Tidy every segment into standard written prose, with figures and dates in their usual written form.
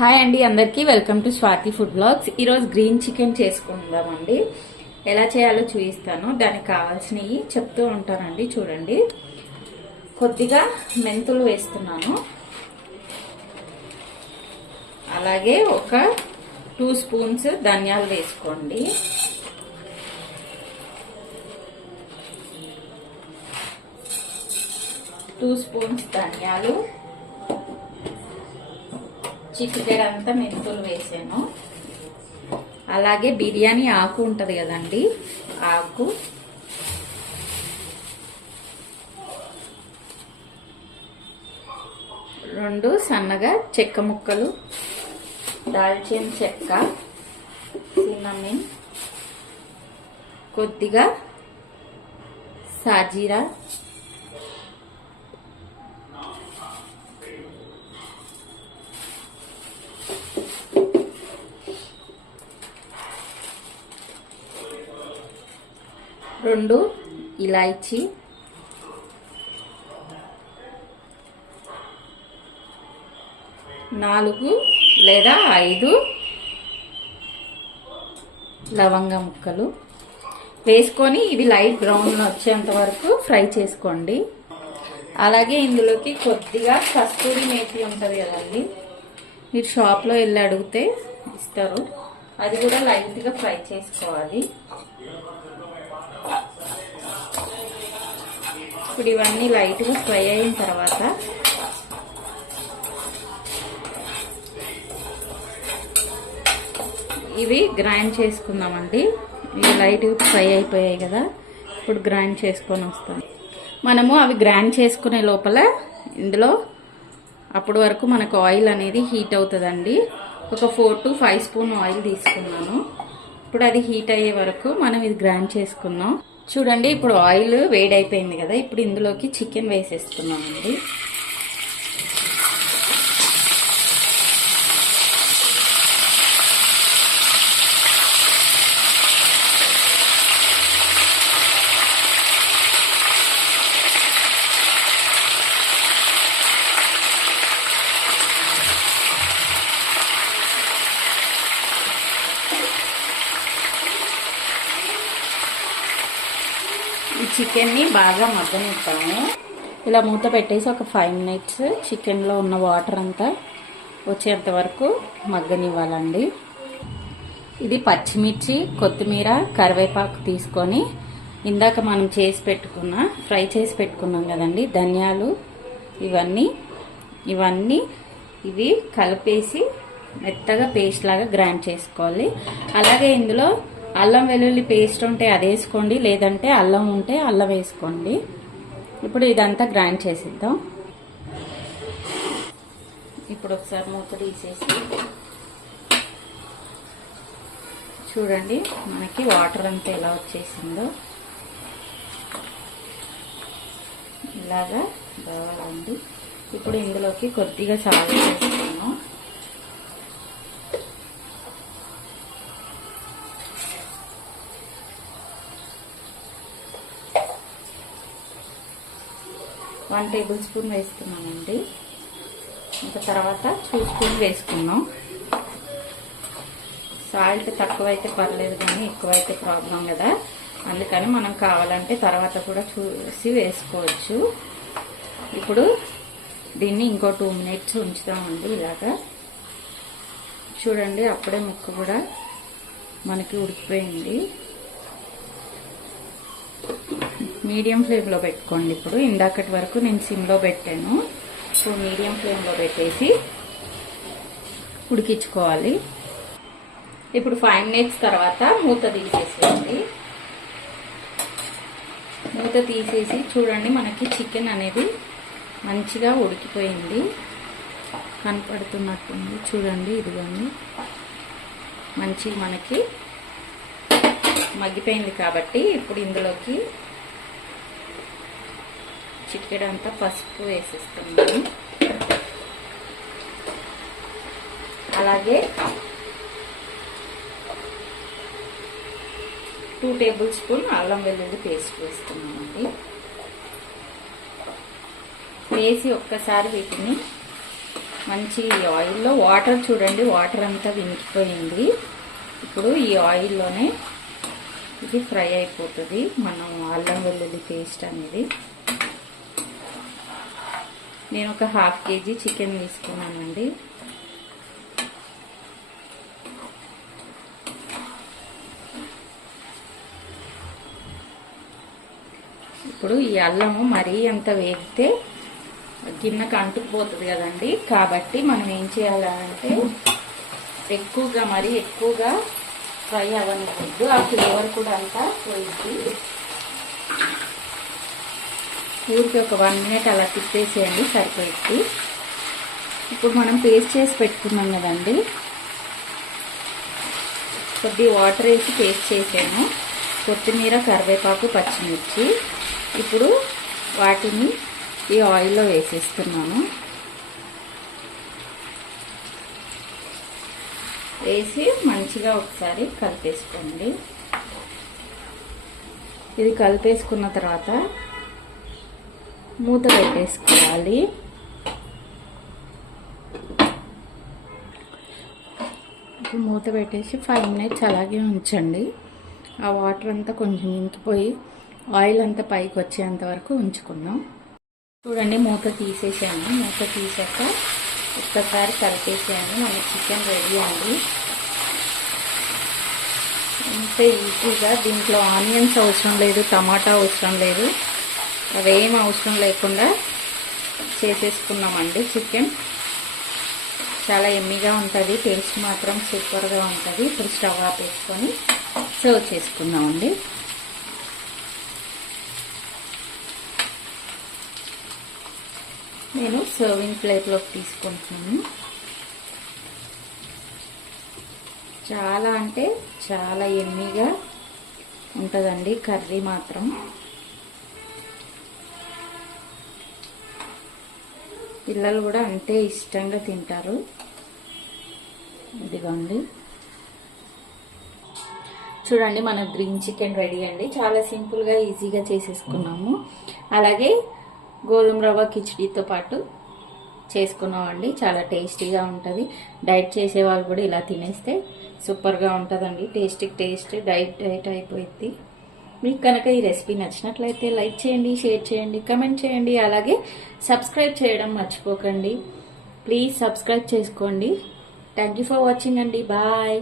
Hi అండి, అందరికీ welcome to Swathi food blogs. ఈరోజు గ్రీన్ చికెన్ చేసుకుందామండి. ఎలా చేయాలో చూపిస్తాను. దానికి కావాల్సినవి చెప్తూ ఉంటానండి. చూడండి, కొద్దిగా మెంతులు వేస్తున్నాను, అలాగే ఒక 2 స్పూన్స్ ధనియాలు వేసుకోండి, టూ స్పూన్స్ ధనియాలు, చిటికెడంతా మెంతులు వేసాను, అలాగే బిర్యానీ ఆకు ఉంటది కదండి, ఆకు, రెండు సన్నగా చెక్క ముక్కలు, దాల్చిన చెక్క, సిన్నమిన్, కొద్దిగా సాజీరా, రెండు ఇలాచీ, 4 లేదా 5 లవంగ ముక్కలు వేసుకొని ఇవి లైట్ బ్రౌన్ వచ్చేంత వరకు ఫ్రై చేసుకోండి. అలాగే ఇందులోకి కొద్దిగా కస్తూరి మేతి ఉంటుంది కదండి, మీరు షాప్లో వెళ్ళి అడిగితే ఇస్తారు, అది కూడా లైట్గా ఫ్రై చేసుకోవాలి. ఇప్పుడు ఇవన్నీ లైట్గా ఫ్రై అయిన తర్వాత ఇవి గ్రైండ్ చేసుకుందామండి. ఇవి లైట్గా ఫ్రై అయిపోయాయి కదా, ఇప్పుడు గ్రైండ్ చేసుకొని వస్తాం. మనము అవి గ్రైండ్ చేసుకునే లోపల ఇందులో అప్పటి వరకు మనకు ఆయిల్ అనేది హీట్ అవుతుందండి. ఒక 4 to 5 స్పూన్ ఆయిల్ తీసుకున్నాను. ఇప్పుడు అది హీట్ అయ్యే వరకు మనం ఇది గ్రైండ్ చేసుకుందాం. చూడండి, ఇప్పుడు ఆయిల్ వేడైపోయింది కదా, ఇప్పుడు ఇందులోకి చికెన్ వేసేస్తున్నామండి. ఈ చికెన్ని బాగా మగ్గనిస్తాము. ఇలా మూత పెట్టేసి ఒక 5 minutes చికెన్లో ఉన్న వాటర్ అంతా వచ్చేంత వరకు మగ్గనివ్వాలండి. ఇది పచ్చిమిర్చి, కొత్తిమీర, కరివేపాకు తీసుకొని ఇందాక మనం ఫ్రై చేసి పెట్టుకున్నాం కదండి, ధనియాలు, ఇవి కలిపేసి మెత్తగా పేస్ట్ లాగా గ్రైండ్ చేసుకోవాలి. అలాగే ఇందులో అల్లం వెల్లుల్లి పేస్ట్ ఉంటే అది వేసుకోండి, లేదంటే అల్లం ఉంటే అల్లం వేసుకోండి. ఇప్పుడు ఇదంతా గ్రైండ్ చేసిద్దాం. ఇప్పుడు ఒకసారి మూత తీసేసి చూడండి, మనకి వాటర్ అంతా ఎలా వచ్చేసిందో, ఇలాగా రావాలండి. ఇప్పుడు ఇందులోకి కొద్దిగా సాల్ట్ వేసుకున్నాం. వన్ టేబుల్ స్పూన్ వేస్తున్నామండి. ఇంకా తర్వాత చూసుకొని వేసుకున్నాం. సాల్ట్ తక్కువైతే పర్లేదు, కానీ ఎక్కువైతే ప్రాబ్లం కదా, అందుకని మనం కావాలంటే తర్వాత కూడా చూసి వేసుకోవచ్చు. ఇప్పుడు దీన్ని ఇంకో 2 minutes ఉంచుతామండి. ఇలాగా చూడండి, అప్పుడే ముక్క కూడా మనకి ఉడికిపోయింది. మీడియం ఫ్లేమ్లో పెట్టుకోండి. ఇప్పుడు ఇందాకటి వరకు నేను సిమ్లో పెట్టాను, ఇప్పుడు మీడియం ఫ్లేమ్లో పెట్టేసి ఉడికించుకోవాలి. ఇప్పుడు 5 minutes తర్వాత మూత తీసేసేయండి. మూత తీసేసి చూడండి, మనకి చికెన్ అనేది మంచిగా ఉడికిపోయింది, కనపడుతున్నట్టుంది. చూడండి, ఇదిగోండి, మంచిగా మనకి మగ్గిపోయింది. కాబట్టి ఇప్పుడు ఇందులోకి చిటికెడంతా పసుపు వేసేస్తున్నాను. అలాగే 2 టేబుల్ స్పూన్ అల్లం వెల్లుల్లి పేస్ట్ వేస్తున్నామండి. వేసి ఒక్కసారి వీటిని మంచి ఆయిల్లో వాటర్ చూడండి, వాటర్ అంతా వినికిపోయింది. ఇప్పుడు ఈ ఆయిల్లోనే ఇది ఫ్రై అయిపోతుంది మనం అల్లం వెల్లుల్లి పేస్ట్ అనేది. నేను ఒక 1/2 kg చికెన్ తీసుకున్నానండి. ఇప్పుడు ఈ అల్లము మరీ అంత వేగితే గిన్నెకు అంటుకుపోతుంది కదండి. కాబట్టి మనం ఏం చేయాలంటే మరీ ఎక్కువగా ఫ్రై అవ్వనివ్వద్దు, ఆ ఫ్లేవర్ కూడా అంతా పోయింది. ఊరికి ఒక 1 minute అలా తిప్పేసేయండి, సరిపోయింది. ఇప్పుడు మనం పేస్ట్ చేసి పెట్టుకున్నాం కదండి, కొద్ది వాటర్ వేసి పేస్ట్ చేసాను. కొత్తిమీర, కరివేపాకు, పచ్చిమిర్చి. ఇప్పుడు వాటిని ఈ ఆయిల్లో వేసేస్తున్నాను. వేసి మంచిగా ఒకసారి కలిపేసుకోండి. ఇది కలిపేసుకున్న తర్వాత మూత పెట్టేసుకోవాలి. ఇప్పుడు మూత పెట్టేసి 5 minutes అలాగే ఉంచండి. ఆ వాటర్ అంతా కొంచెం ఇంకిపోయి ఆయిల్ అంతా పైకి వచ్చేంత వరకు ఉంచుకుందాం. చూడండి, మూత తీసేసాను. మూత తీసాక ఒక్కసారి కలిపేసాను. మన చికెన్ రెడీ అండి. అంతే ఈజీగా. దీంట్లో ఆనియన్స్ అవసరం లేదు, టమాటా అవసరం లేదు, అవేం అవసరం లేకుండా చేసేసుకున్నామండి చికెన్. చాలా ఎమ్మీగా ఉంటుంది, టేస్ట్ మాత్రం సూపర్గా ఉంటుంది. ఇప్పుడు స్టవ్ ఆపేసుకొని సర్వ్ చేసుకుందామండి. నేను సర్వింగ్ ప్లేట్లోకి తీసుకుంటున్నాను. చాలా అంటే చాలా ఎమ్మీగా ఉంటుందండి కర్రీ మాత్రం. పిల్లలు కూడా అంతే ఇష్టంగా తింటారు. ఇదిగోండి, చూడండి, మన గ్రీన్ చికెన్ రెడీ అండి. చాలా సింపుల్గా ఈజీగా చేసేసుకున్నాము. అలాగే గోధుమ రవ్వ కిచిడీతో పాటు చేసుకున్నామండి. చాలా టేస్టీగా ఉంటుంది. డైట్ చేసే వాళ్ళు కూడా ఇలా తినేస్తే సూపర్గా ఉంటుందండి. టేస్ట్ డైట్ అయిపోయింది. మీకు కనుక ఈ రెసిపీ నచ్చినట్లయితే లైక్ చేయండి, షేర్ చేయండి, కమెంట్ చేయండి. అలాగే సబ్స్క్రైబ్ చేయడం మర్చిపోకండి. ప్లీజ్ సబ్స్క్రైబ్ చేసుకోండి. థ్యాంక్ యూ ఫర్ వాచింగ్ అండి. Bye,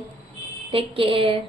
take care.